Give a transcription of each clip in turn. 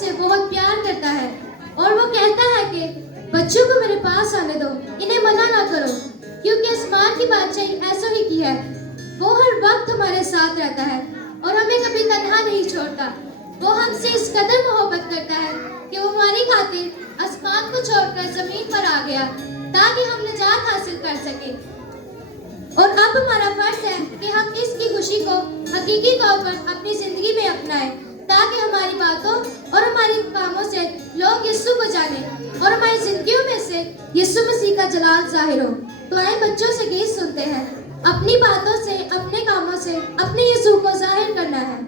मुझसे बहुत प्यार करता है और वो कहता है कि बच्चों को मेरे पास आने दो, इन्हें मना ना करो, क्योंकि आसमान की बादशाही ऐसा ही की है। वो हर वक्त हमारे साथ रहता है और हमें कभी तन्हा नहीं छोड़ता। वो हमसे इस कदर मोहब्बत करता है कि वो हमारी खातिर आसमान को छोड़कर जमीन पर आ गया ताकि हम निजात हासिल कर सके। और अब हमारा फर्ज है कि हम इसकी खुशी को हकीकी तौर पर अपनी जिंदगी में अपनाएं, ताकि हमारी बातों और हमारे कामों से लोग यीशु को जाने और हमारी जिंदगियों में से यीशु मसीह का जलाल जाहिर हो। तो आए बच्चों से गीत सुनते हैं। अपनी बातों से, अपने कामों से अपने यीशु को जाहिर करना है।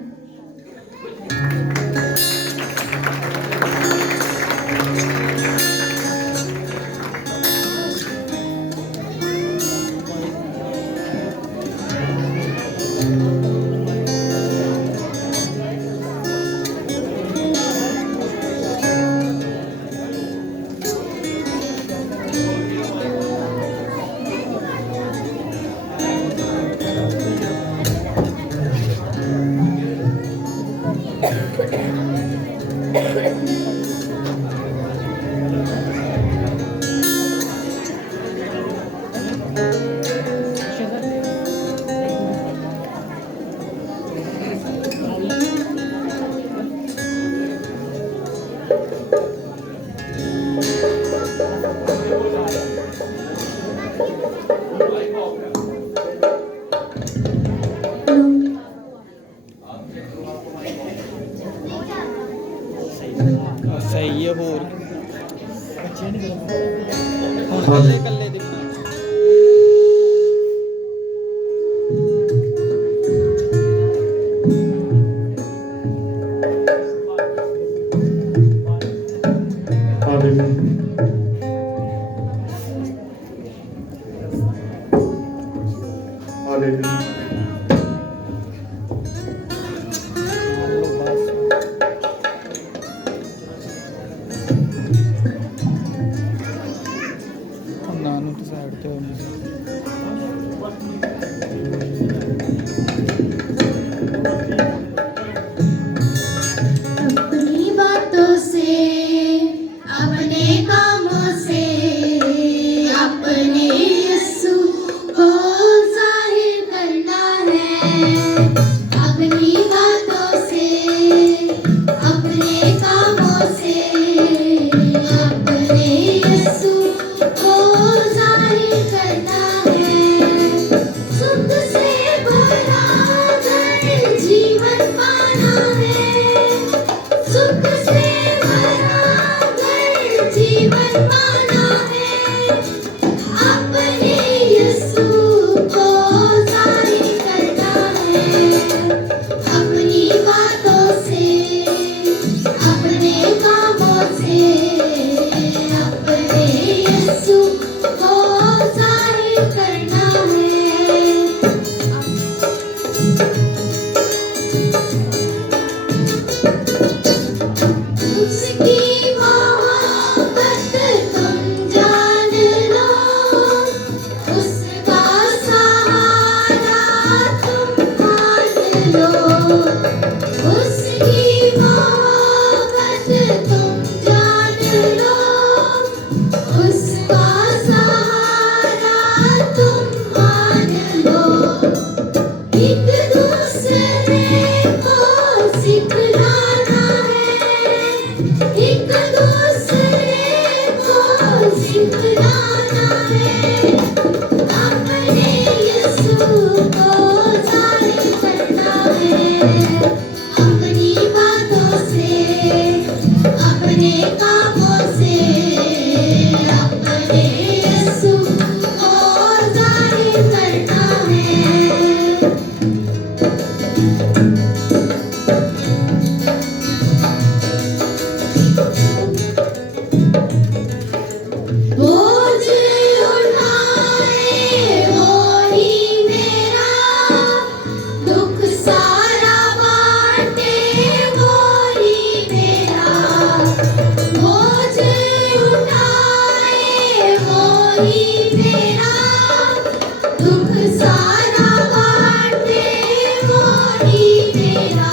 सही है होर कल्ले दिखना अपनी बातों से, अपने कामों से अपने यीशु को जाहिर करना है। अपनी बातों से, अपने कामों से अपने यीशु को जाहिर करना है। सुख से भरा घर जीवन पाना है। सुख से भरा घर जीवन पाना है। अपने यीशु को जाहिर करना है। अपनी बातों से, अपने कामों से अपने यीशु को जाहिर करना है। उसकी मोहब्बत तुम जान लो, उसका सहारा तुम मान लो। उसकी मोहब्बत तुम जान लो, उसका सहारा तुम मान लो। एक दूसरे को सिखलाना है। एक दूसरे को सिखलाना है। अपने यीशु को जाहिर करना है। अपनी बातों से, अपने कामों से अपने यीशु को जाहिर करना है। बोझ उठाए वो ही मेरा, दुख सारा बांटे वो ही मेरा। बोझ उठाए वो ही मेरा, दुख सारा बांटे वो ही मेरा।